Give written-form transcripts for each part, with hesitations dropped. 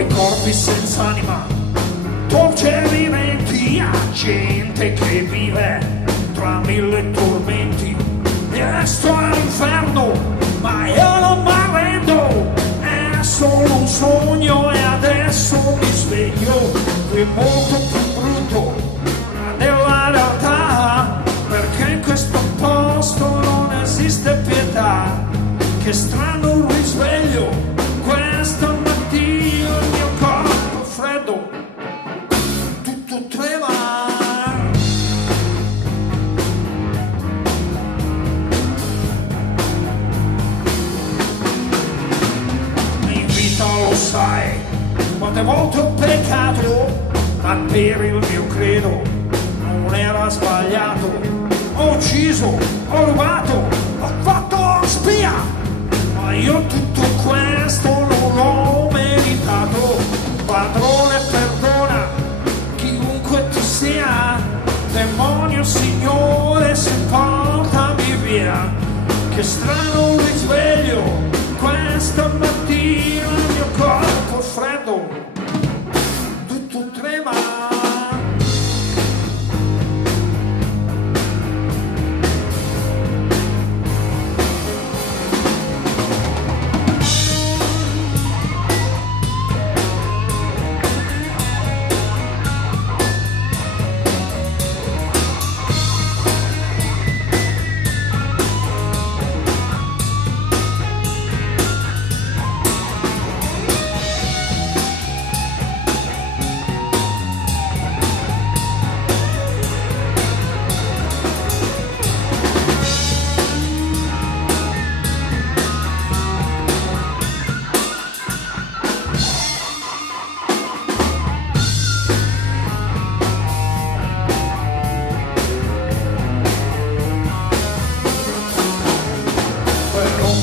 tuoi corpi senza anima, torce viventi a gente che vive tra mille tormenti. E sto all'inferno, ma io non mi arrendo, è solo un sogno e adesso mi sveglio, è molto più brutto della realtà, perché in questo posto non esiste pietà. Che strano risveglio, questa mattina il mio corpo freddo tutto trema. In vita lo sai, quante volte ho peccato, ma per il mio credo non era sbagliato. Ho ucciso, ho rubato, ho fatto spia, ma io tutto questo non l'ho meritato. Padrone perdona chiunque tu sia, demonio signore se portami via. Che strano risveglio, questa mattina il mio corpo freddo tutto trema.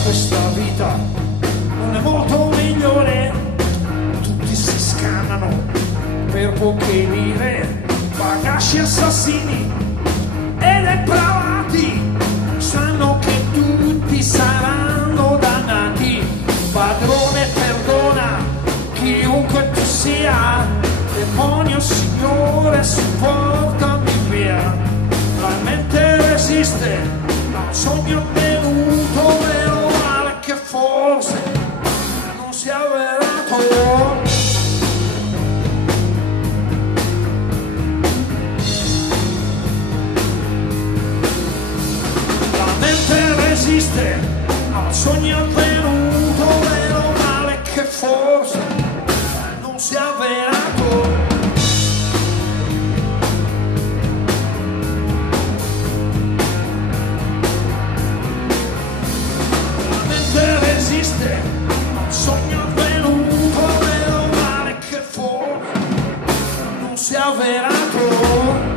Questa vita non è molto migliore, tutti si scannano per poche lire, bagasci assassini e depravati, sanno che tutti saranno dannati. Padrone perdona chiunque tu sia, demonio signore supportami via. La mente resiste a un sogno venuto vero, che forse non si è avverato. La mente resiste al sogno avvenuto, vero male che forse non si è avverato. Resiste al sogno avvenuto, vero male che forse non si è avverato.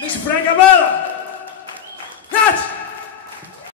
Mr. Fragabella!